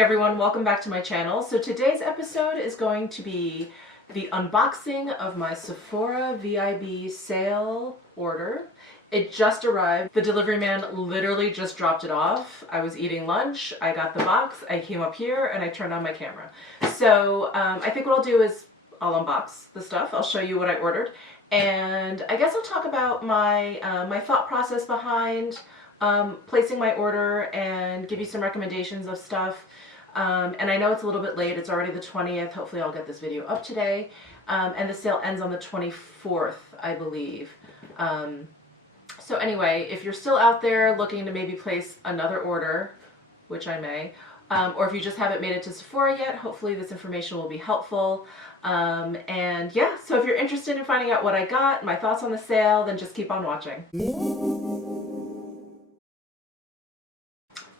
everyone, welcome back to my channel. So today's episode is going to be the unboxing of my Sephora VIB sale order. It just arrived. The delivery man literally just dropped it off. I was eating lunch, I got the box, I came up here and I turned on my camera. So I think what I'll do is I'll unbox the stuff, I'll show you what I ordered, and I guess I'll talk about my, my thought process behind placing my order and give you some recommendations of stuff. And I know it's a little bit late, it's already the 20th, hopefully I'll get this video up today. And the sale ends on the 24th, I believe. So anyway, if you're still out there looking to maybe place another order, which I may, or if you just haven't made it to Sephora yet, hopefully this information will be helpful. And yeah, so if you're interested in finding out what I got, my thoughts on the sale, then just keep on watching.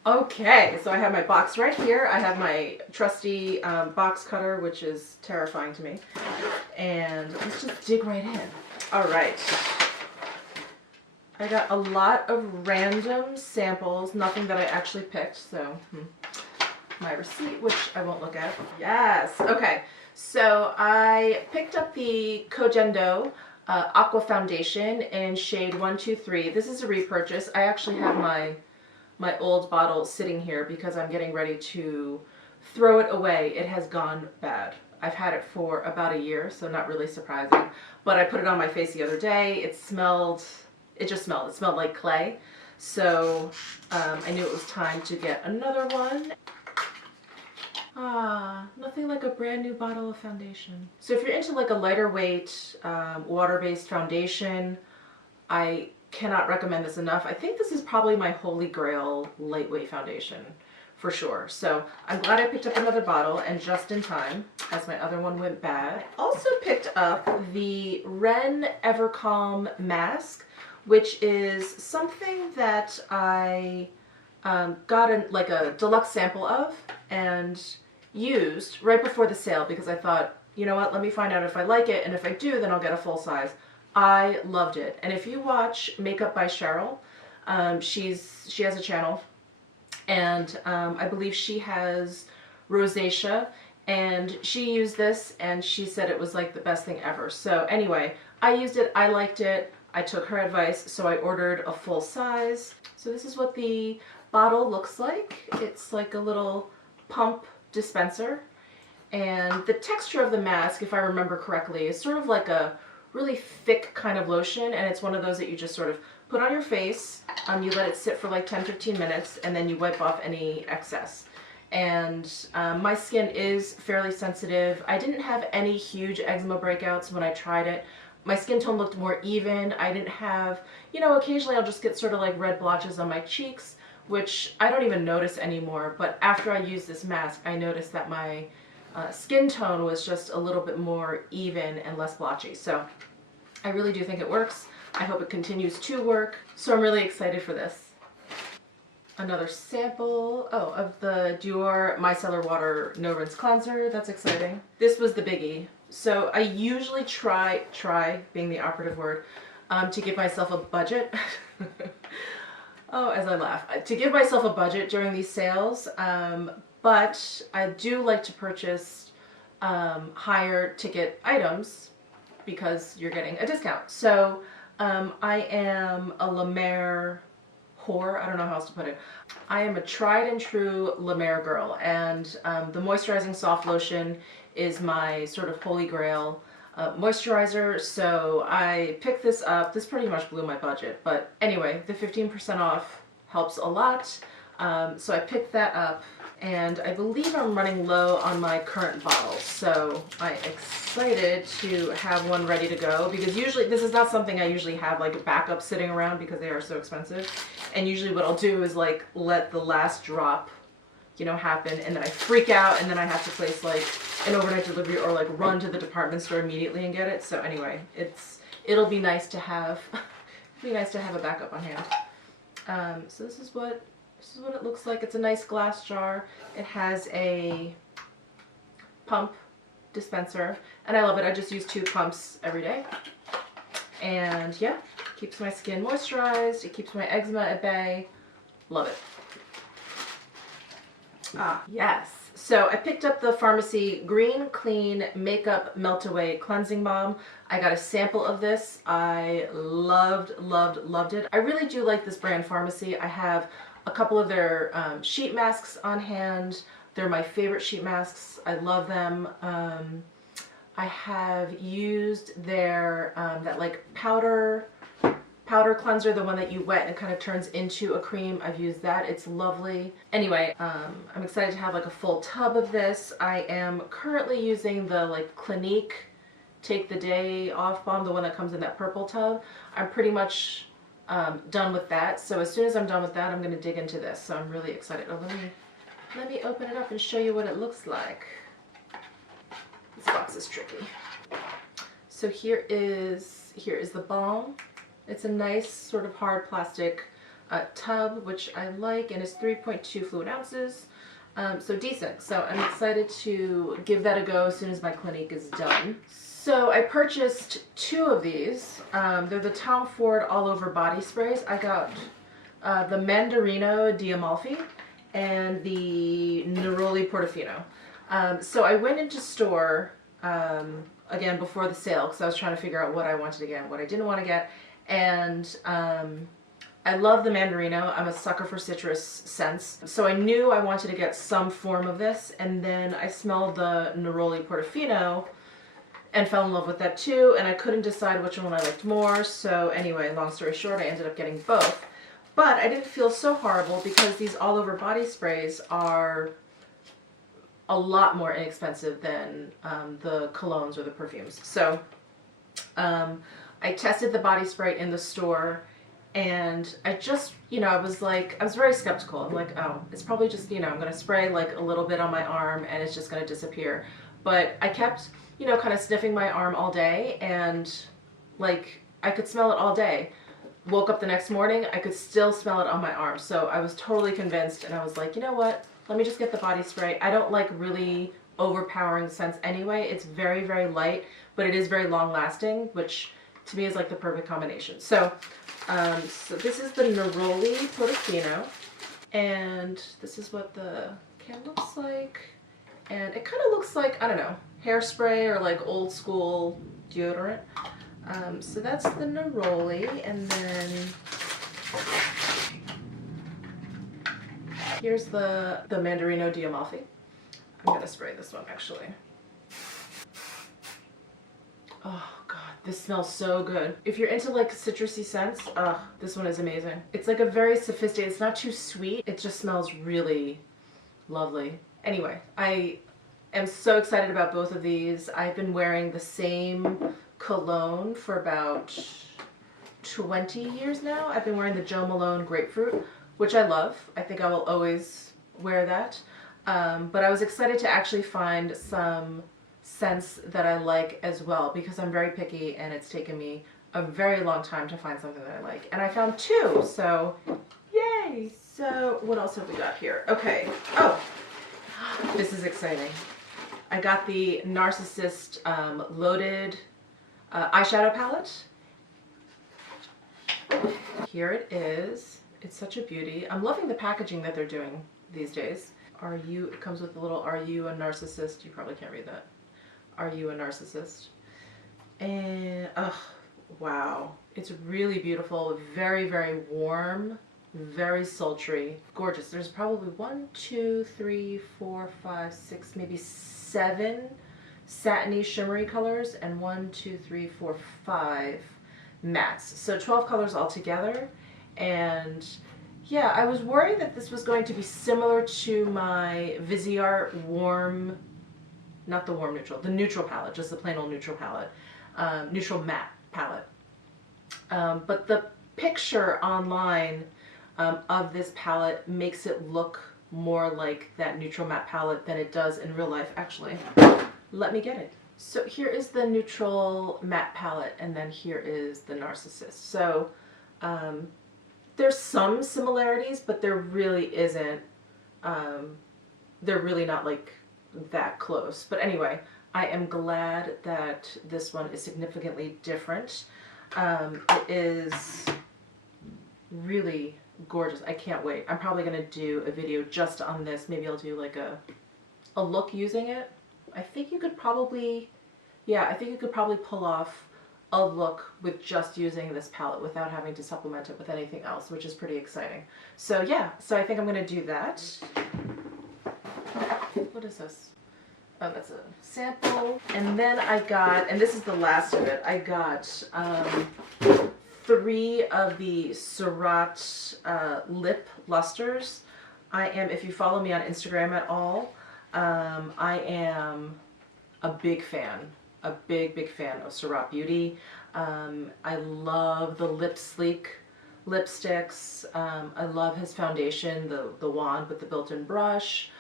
Okay, so I have my box right here. I have my trusty box cutter, which is terrifying to me. And let's just dig right in. All right. I got a lot of random samples, nothing that I actually picked, so my receipt, which I won't look at. Yes, okay. So I picked up the Koh Gen Do Aqua Foundation in shade 123. This is a repurchase. I actually have my old bottle sitting here because I'm getting ready to throw it away. It has gone bad. I've had it for about a year, so not really surprising. But I put it on my face the other day. It smelled like clay. So I knew it was time to get another one. Ah, nothing like a brand new bottle of foundation. So if you're into like a lighter weight, water-based foundation, I cannot recommend this enough. I think this is probably my holy grail lightweight foundation for sure. So I'm glad I picked up another bottle, and just in time as my other one went bad. Also picked up the Ren EVERCALM mask, which is something that I got like a deluxe sample of and used right before the sale because I thought, you know what, let me find out if I like it, and if I do, then I'll get a full size. I loved it. And if you watch Makeup by Cheryl, she has a channel, and I believe she has rosacea, and she used this and she said it was like the best thing ever. So anyway, I used it, I liked it, I took her advice, so I ordered a full size. So this is what the bottle looks like. It's like a little pump dispenser, and the texture of the mask, if I remember correctly, is sort of like a really thick kind of lotion, and it's one of those that you just sort of put on your face, you let it sit for like 10-15 minutes, and then you wipe off any excess. And my skin is fairly sensitive. I didn't have any huge eczema breakouts when I tried it. My skin tone looked more even. I didn't have, you know, occasionally I'll just get sort of like red blotches on my cheeks, which I don't even notice anymore, but after I used this mask, I noticed that my skin tone was just a little bit more even and less blotchy. So I really do think it works. I hope it continues to work. So I'm really excited for this. Another sample, of the Dior Micellar Water No Rinse Cleanser. That's exciting. This was the biggie. So I usually try being the operative word, to give myself a budget. Oh, as I laugh. To give myself a budget during these sales, but I do like to purchase higher ticket items because you're getting a discount. So I am a La Mer whore, I don't know how else to put it. I am a tried and true La Mer girl, and the moisturizing soft lotion is my sort of holy grail moisturizer, so I picked this up. This pretty much blew my budget, but anyway, the 15% off helps a lot, so I picked that up, and I believe I'm running low on my current bottle, so I'm excited to have one ready to go, because usually this is not something I usually have like a backup sitting around because they are so expensive, and usually what I'll do is like let the last drop, you know, happen, and then I freak out, and then I have to place like an overnight delivery or like run to the department store immediately and get it. So anyway, it'll be nice to have a backup on hand. So this is what it looks like. It's a nice glass jar. It has a pump dispenser, and I love it. I just use 2 pumps every day, and yeah, keeps my skin moisturized. It keeps my eczema at bay. Love it. Ah, yes. So I picked up the Pharmacy Green Clean Makeup Melt Away Cleansing Balm. I got a sample of this. I loved, loved, loved it. I really do like this brand, Pharmacy. I have a couple of their sheet masks on hand. They're my favorite sheet masks. I love them. I have used their, that like powder cleanser, the one that you wet and kind of turns into a cream. I've used that. It's lovely. Anyway, I'm excited to have like a full tub of this. I am currently using the like Clinique Take the Day Off Balm, the one that comes in that purple tub. I'm pretty much done with that. So as soon as I'm done with that, I'm going to dig into this. So I'm really excited. Oh, let me open it up and show you what it looks like. This box is tricky. So here is the balm. It's a nice sort of hard plastic tub, which I like, and it's 3.2 fluid ounces, so decent. So I'm excited to give that a go as soon as my Clinique is done. So I purchased 2 of these. They're the Tom Ford All Over Body Sprays. I got the Mandarino di Amalfi and the Neroli Portofino. So I went into store, again, before the sale, because I was trying to figure out what I wanted to get and what I didn't want to get. And I love the Mandarino. I'm a sucker for citrus scents. So I knew I wanted to get some form of this, and then I smelled the Neroli Portofino and fell in love with that too, and I couldn't decide which one I liked more. So anyway, long story short, I ended up getting both. But I didn't feel so horrible because these all over body sprays are a lot more inexpensive than the colognes or the perfumes. So I tested the body spray in the store, and I just, I was very skeptical. I'm like, oh, it's probably just, I'm going to spray like a little bit on my arm and it's just going to disappear. But I kept, kind of sniffing my arm all day, and like I could smell it all day. Woke up the next morning, I could still smell it on my arm. So I was totally convinced, and I was like, you know what? Let me just get the body spray. I don't like really overpowering scents anyway. It's very, very light, but it is very long lasting, which to me is like the perfect combination. So, so this is the Neroli Portofino, and this is what the can looks like. And it kind of looks like, I don't know, hairspray or like old school deodorant. So that's the Neroli, and then here's the Mandarino di Amalfi. I'm gonna spray this one actually. Oh god, this smells so good. If you're into like citrusy scents, this one is amazing. It's like a very sophisticated, it's not too sweet, it just smells really lovely. Anyway, I am so excited about both of these. I've been wearing the same cologne for about 20 years now. I've been wearing the Jo Malone Grapefruit, which I love. I think I will always wear that. But I was excited to actually find some scents that I like as well, because I'm very picky and it's taken me a very long time to find something that I like. And I found 2, so yay! So what else have we got here? Okay. Oh, this is exciting. I got the Narcissist Loaded eyeshadow palette. Here it is. It's such a beauty. I'm loving the packaging that they're doing these days. It comes with a little, are you a narcissist? You probably can't read that. Are you a narcissist? And, wow. It's really beautiful, very, very warm, very sultry, gorgeous. There's probably 1, 2, 3, 4, 5, 6, maybe 7 satiny shimmery colors, and 1, 2, 3, 4, 5 mattes. So 12 colors altogether. And yeah, I was worried that this was going to be similar to my Viseart warm, not the warm neutral, the neutral palette, just the plain old neutral palette, neutral matte palette. But the picture online of this palette makes it look more like that neutral matte palette than it does in real life. Actually, let me get it. So here is the neutral matte palette, and then here is the Narcissist. So there's some similarities, but there really isn't, they're really not like that close. But anyway, I am glad that this one is significantly different. It is really, gorgeous. I can't wait. I'm probably going to do a video just on this. Maybe I'll do like a look using it. I think you could probably, yeah, I think you could probably pull off a look with just using this palette without having to supplement it with anything else, which is pretty exciting. So yeah, so I think I'm going to do that. What is this? Oh, that's a sample. And then I got, and this is the last of it, I got 3 of the Surratt lip lustres. I am, if you follow me on Instagram at all, I am a big fan, a big fan of Surratt Beauty. I love the Lip Sleek lipsticks. I love his foundation, the wand with the built-in brush.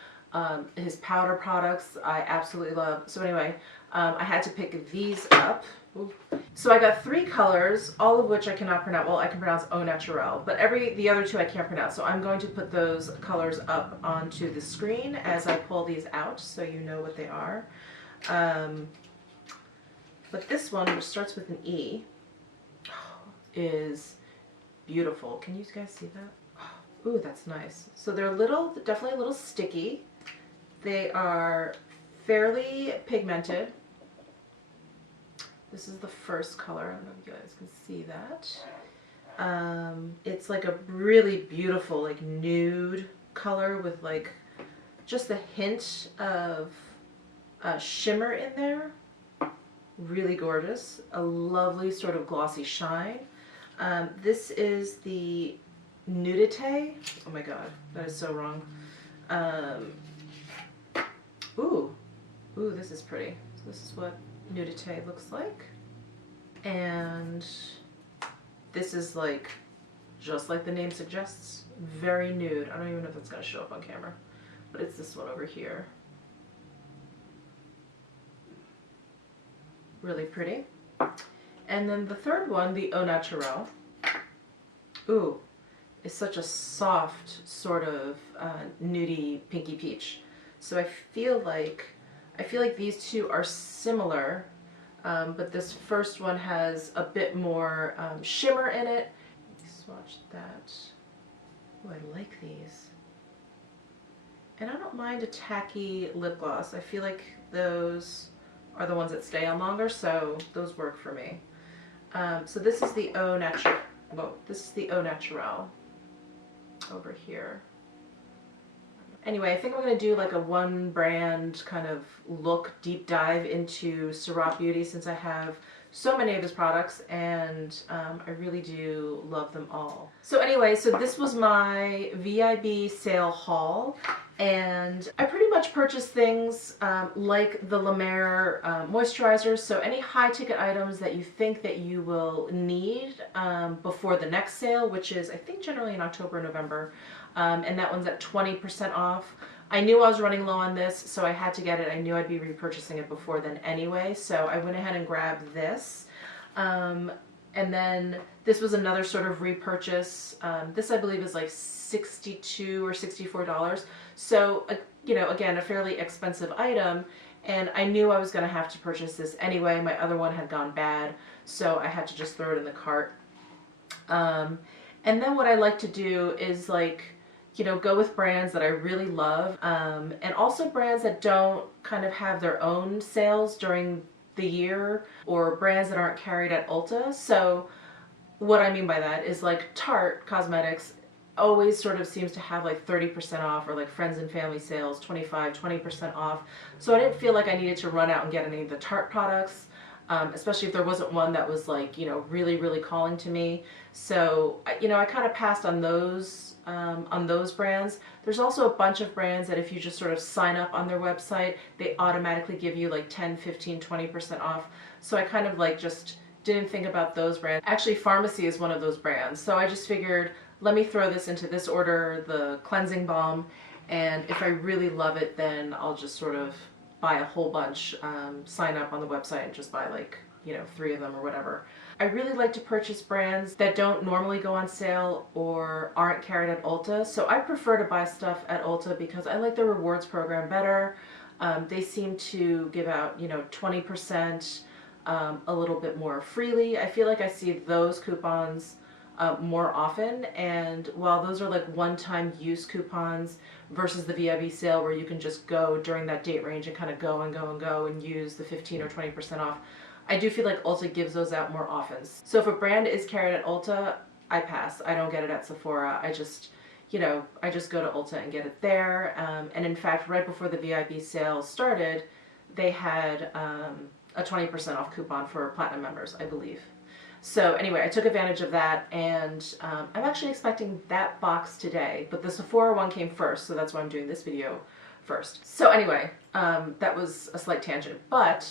His powder products I absolutely love. So anyway, I had to pick these up. Ooh. So I got 3 colors, all of which I cannot pronounce. Well, I can pronounce Au Naturel, but the other 2 I can't pronounce. So I'm going to put those colors up onto the screen as I pull these out so you know what they are. But this one, which starts with an E, is beautiful. Can you guys see that? Ooh, that's nice. So they're definitely a little sticky. They are fairly pigmented. This is the first color. I don't know if you guys can see that. It's like a really beautiful, like nude color with like just a hint of shimmer in there. Really gorgeous. A lovely sort of glossy shine. This is the NUDITÉ. Oh my god, that is so wrong. Ooh, this is pretty. So this is what NUDITÉ looks like. And this is like, just like the name suggests, very nude. I don't even know if that's going to show up on camera, but it's this one over here. Really pretty. And then the third one, the Au Naturel. Ooh, is such a soft sort of nudie pinky peach. So I feel like these 2 are similar, but this first one has a bit more shimmer in it. Let me swatch that. Ooh, I like these. And I don't mind a tacky lip gloss. I feel like those are the ones that stay on longer, so those work for me. So this is the Au Naturel. Whoa, this is the Au Naturel over here. Anyway, I think I'm going to do like a one brand kind of look, deep dive into Surratt Beauty since I have so many of his products and I really do love them all. So anyway, so this was my VIB sale haul and I pretty much purchased things like the La Mer moisturizers, so any high ticket items that you think that you will need before the next sale, which is I think generally in October, November. And that one's at 20% off. I knew I was running low on this, so I had to get it. I knew I'd be repurchasing it before then anyway, so I went ahead and grabbed this. And then this was another sort of repurchase. This I believe is like $62 or $64. So, you know, again, a fairly expensive item. And I knew I was going to have to purchase this anyway. My other one had gone bad, so I had to just throw it in the cart. And then what I like to do is like, you know, go with brands that I really love, and also brands that don't kind of have their own sales during the year, or brands that aren't carried at Ulta. So what I mean by that is like Tarte Cosmetics always sort of seems to have like 30% off, or like friends and family sales, 20% off. So I didn't feel like I needed to run out and get any of the Tarte products. Especially if there wasn't one that was like, you know, really calling to me. So, you know, I kind of passed on those brands. There's also a bunch of brands that if you just sort of sign up on their website, they automatically give you like 10, 15, 20% off. So I kind of like just didn't think about those brands. Actually, Pharmacy is one of those brands. So I just figured, let me throw this into this order, the cleansing balm. And if I really love it, then I'll just sort of buy a whole bunch, sign up on the website and just buy like, you know, 3 of them or whatever. I really like to purchase brands that don't normally go on sale or aren't carried at Ulta. So I prefer to buy stuff at Ulta because I like the rewards program better. They seem to give out, you know, 20% a little bit more freely. I feel like I see those coupons more often. And while those are like one-time use coupons versus the VIB sale where you can just go during that date range and kind of go and go and go and use the 15 or 20% off, I do feel like Ulta gives those out more often. So if a brand is carried at Ulta, I pass. I don't get it at Sephora. I just, you know, I just go to Ulta and get it there. And in fact, right before the VIB sale started, they had a 20% off coupon for Platinum members, I believe. So anyway, I took advantage of that, and I'm actually expecting that box today, but the Sephora one came first, so that's why I'm doing this video first. So anyway, that was a slight tangent, but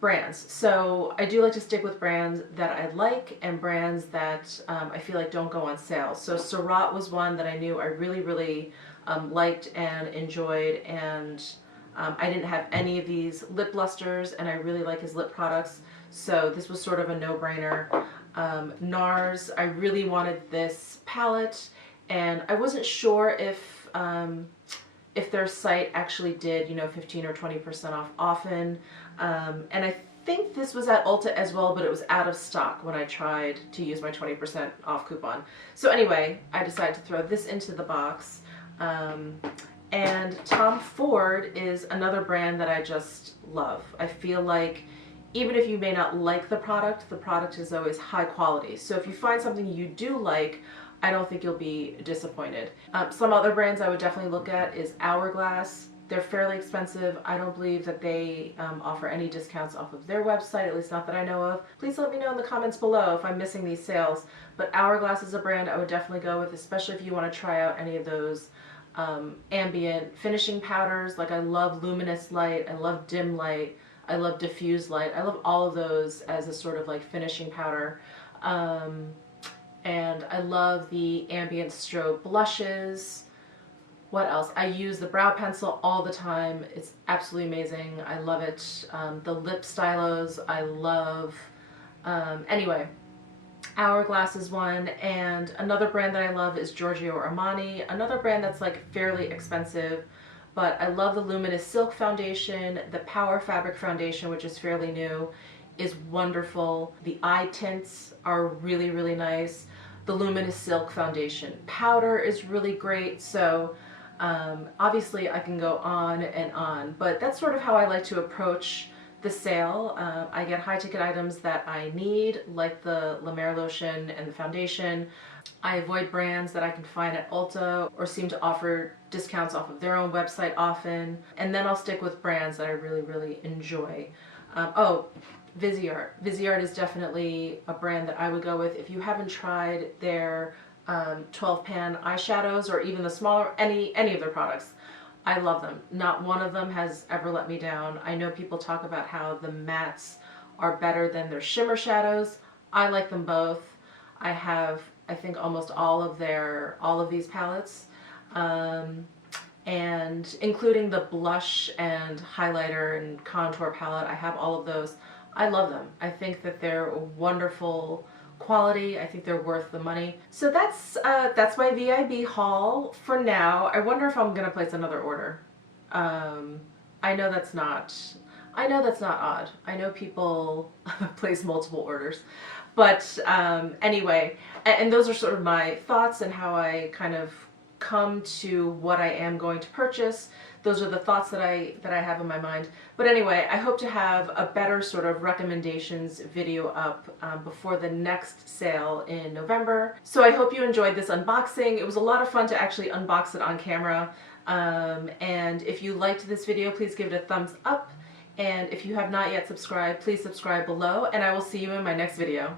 brands. So I do like to stick with brands that I like and brands that I feel like don't go on sale. So Surratt was one that I knew I really liked and enjoyed, and I didn't have any of these lip blusters, and I really like his lip products. So this was sort of a no-brainer. NARS, I really wanted this palette, and I wasn't sure if their site actually did, you know, 15 or 20% off often. And I think this was at Ulta as well, but it was out of stock when I tried to use my 20% off coupon. So anyway, I decided to throw this into the box. And Tom Ford is another brand that I just love. I feel like even if you may not like the product is always high quality. So if you find something you do like, I don't think you'll be disappointed. Some other brands I would definitely look at is Hourglass. They're fairly expensive. I don't believe that they offer any discounts off of their website, at least not that I know of. Please let me know in the comments below if I'm missing these sales. But Hourglass is a brand I would definitely go with, especially if you want to try out any of those ambient finishing powders. Like I love Luminous light, I love dim light, I love diffuse light. I love all of those as a sort of like finishing powder. And I love the ambient strobe blushes. What else? I use the brow pencil all the time. It's absolutely amazing. I love it. The lip stylos, I love. Anyway, Hourglass is one, and another brand that I love is Giorgio or Armani. Another brand that's like fairly expensive, but I love the Luminous Silk Foundation. The Power Fabric Foundation, which is fairly new, is wonderful. The eye tints are really nice. The Luminous Silk Foundation powder is really great. So obviously I can go on and on, but that's sort of how I like to approach the sale. I get high ticket items that I need, like the La Mer lotion and the foundation. I avoid brands that I can find at Ulta or seem to offer discounts off of their own website often. And then I'll stick with brands that I really enjoy. Oh, Viseart. Viseart is definitely a brand that I would go with. If you haven't tried their 12 pan eyeshadows or even the smaller, any of their products, I love them. Not one of them has ever let me down. I know people talk about how the mattes are better than their shimmer shadows. I like them both. I have, I think, almost all of these palettes, and including the blush and highlighter and contour palette. I have all of those. I love them. I think that they're a wonderful quality. I think they're worth the money. So that's my VIB haul for now. I wonder if I'm gonna place another order. I know that's not odd. I know people place multiple orders, but anyway, and those are sort of my thoughts and how I kind of come to what I am going to purchase. Those are the thoughts that I have in my mind. But anyway, I hope to have a better sort of recommendations video up before the next sale in November. So I hope you enjoyed this unboxing. It was a lot of fun to actually unbox it on camera. And if you liked this video, please give it a thumbs up. And if you have not yet subscribed, please subscribe below, and I will see you in my next video.